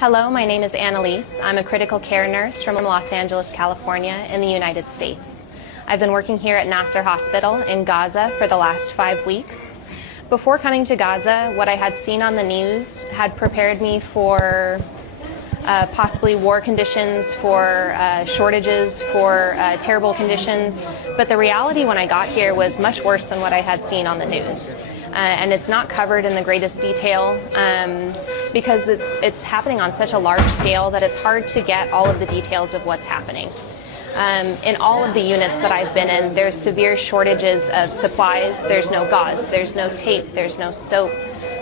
Hello, my name is Annalise. I'm a critical care nurse from Los Angeles, California in the United States. I've been working here at Nasser Hospital in Gaza for the last 5 weeks. Before coming to Gaza, what I had seen on the news had prepared me for possibly war conditions, for shortages, for terrible conditions. But the reality when I got here was much worse than what I had seen on the news. And it's not covered in the greatest detail because it's happening on such a large scale that it's hard to get all of the details of what's happening. In all of the units that I've been in, there's severe shortages of supplies. There's no gauze, there's no tape, there's no soap.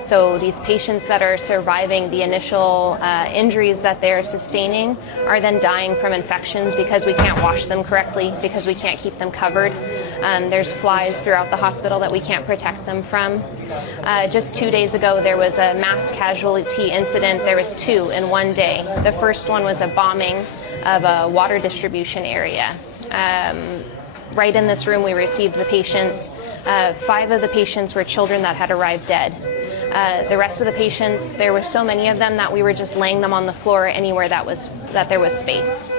So these patients that are surviving the initial injuries that they're sustaining are then dying from infections because we can't wash them correctly, because we can't keep them covered. There's flies throughout the hospital that we can't protect them from. Just 2 days ago, there was a mass casualty incident. There was 2 in one day. The first one was a bombing of a water distribution area. Right in this room, we received the patients. 5 of the patients were children that had arrived dead. The rest of the patients, there were so many of them that we were just laying them on the floor anywhere that there was space.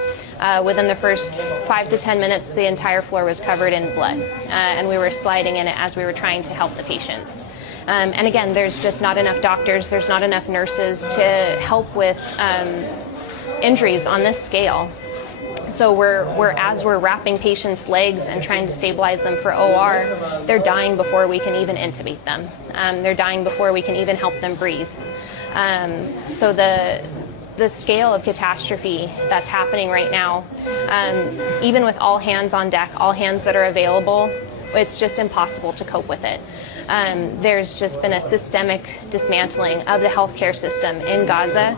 Within the first 5 to 10 minutes, the entire floor was covered in blood, and we were sliding in it as we were trying to help the patients. And again, there's just not enough doctors, there's not enough nurses to help with injuries on this scale. So as we're wrapping patients' legs and trying to stabilize them for OR, they're dying before we can even intubate them. They're dying before we can even help them breathe. So the scale of catastrophe that's happening right now, even with all hands on deck, all hands that are available, it's just impossible to cope with it. There's just been a systemic dismantling of the healthcare system in Gaza,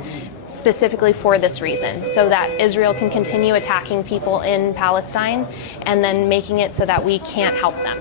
specifically for this reason, so that Israel can continue attacking people in Palestine and then making it so that we can't help them.